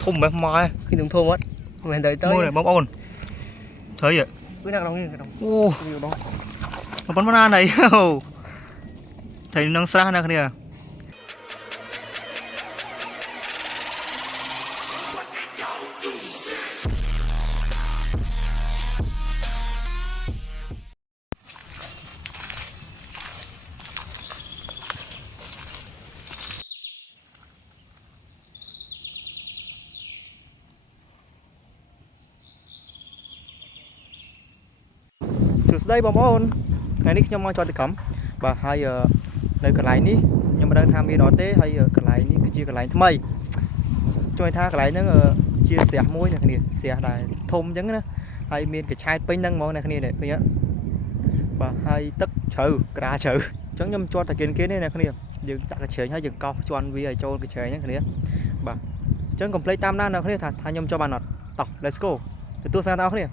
thùng mà mai khi đừng thô mất mình đợi tới mua này bóng ôn thấy vậy cứ đang đóng như cái nó bắn banana này thấy nâng xa nè kìa đây bóng ôn ngày nay nhóm cho tôi cắm và hai nơi còn lại ní nhưng mà đang tham gia nó té hay còn lại ní cái chia còn lại thay cho tha còn lại nó chia sẻ muối này này sẻ lại thôm trắng đó hay miền cái chai pin đang món này này nhá và hai tất chữ cả chữ chẳng nhầm cho ta kiến kiến này này dừng chắc cái chơi hay dừng cao cho anh vì ở châu cái chơi nhá này và chẳng còn play tam nan nào này thà nhầm cho bạn nọ tập let's go từ tôi sang tao này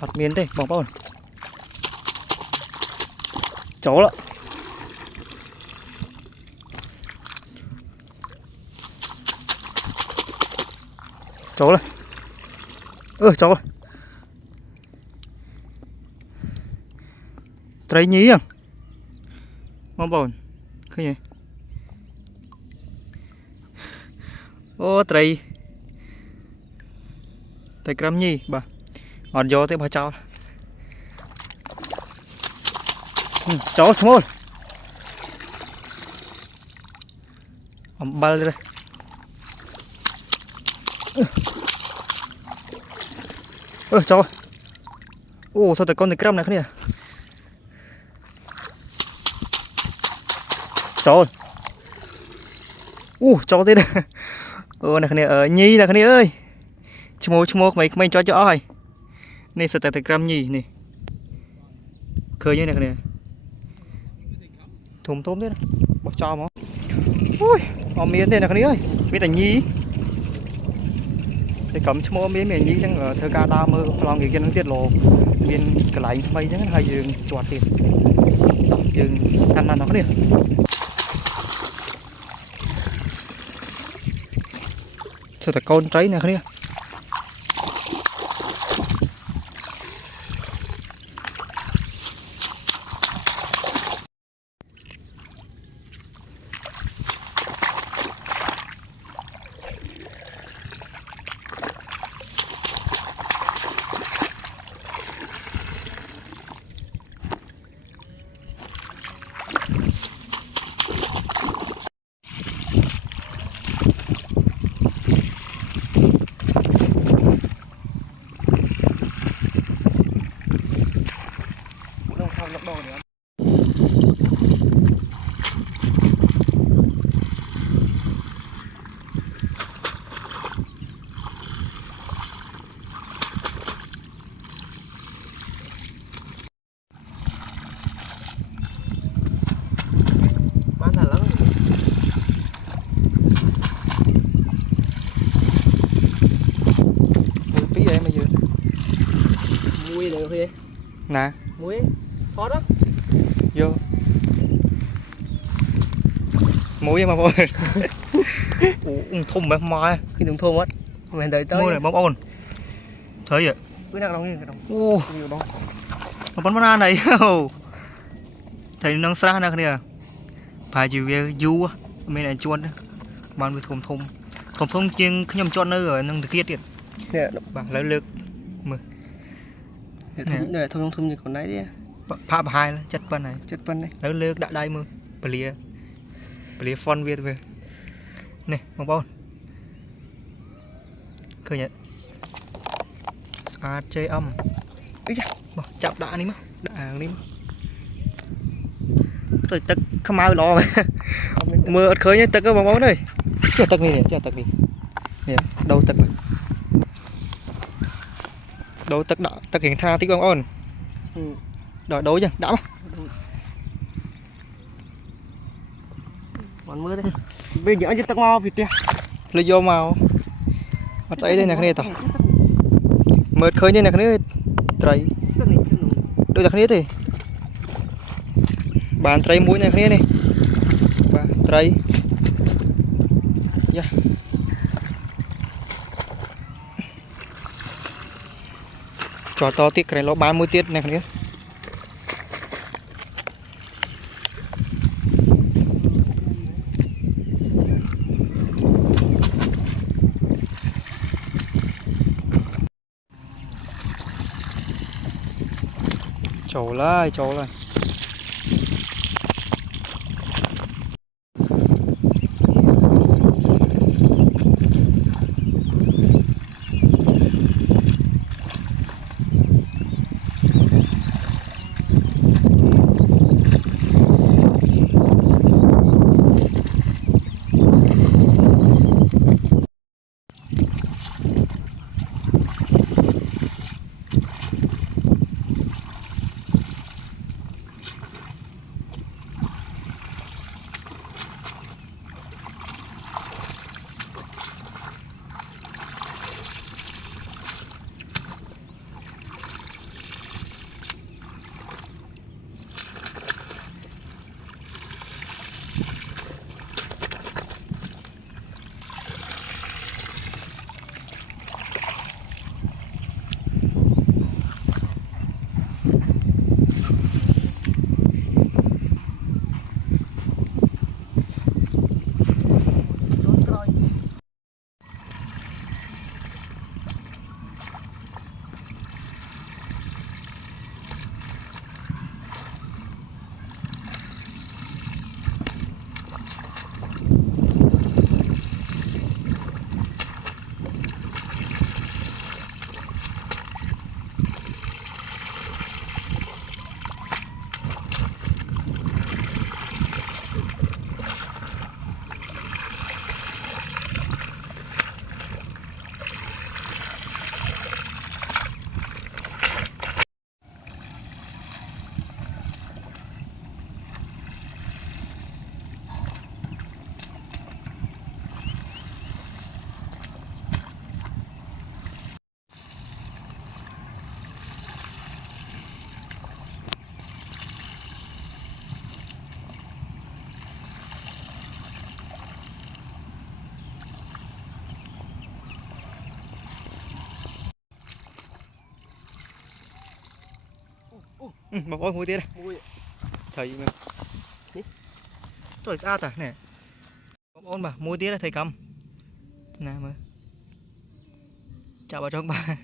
hạt miến đây bóng bóng chó lợ chó này chó này trái nhí à bóng bóng cái gì trái gram nhí bà ọt vô tới bà cháu chó thôi ba đây chó sao tại con này gram này cái này chó chó thế này này cái này nhi là cái này ơi chú mô mày cho ai này sẽ tại gram nhì này khơi như này nè thùng tôm thế này bóc cho mà ui miếng đây này cái ơi miếng tại nhì thì cầm mua miếng nhì chẳng ở thơ ca đa mơ lòng người kia nó tiết lộ miếng cái lạnh mây chẳng hay dừng chuột thì dừng ăn nó cái này sao tại con trái này cái này nè muối khó đó vô muối mà thôi thùng mà mai khi đừng thô mất mình đợi tới mua này bóng ôn thấy vậy cứ đang đóng như cái nó bắn banana này thấy nâng xa nè kìa phải chịu về du mình lại chuột bạn với thùng chiên khi nhầm chọn nơi rồi nâng thực hiện nè bạn lấy lực để thùng gì còn đấy đi phạm hai chất bên này lấy lực đã đây mưa blia phon việt về này bóng bóng khởi nhận chơi âm chạm đã đi mà rồi tật không ai lo mưa khởi nhá tật cái bóng bóng đây chưa tật đi nè đâu tật đâu tật đã tật hiện tha tí bóng ôn đòi đối chứ đã còn mưa đây bây giờ anh tật mau vịt kia lấy vô màu mặt ấy đây nè cái này tao mượt khơi như này cái này Trời, Tức này chứ nó. đôi ta khné thì bàn trời mũi này khné này và trời yeah. Cho to tiết cái này nó bán mũi tiết này khné trổ lại mà ôi mũi tiết đây Mui. thầy mình trời sao ta nè ôn mà mũi tiết đây thầy cầm nè mà chào bà trong bà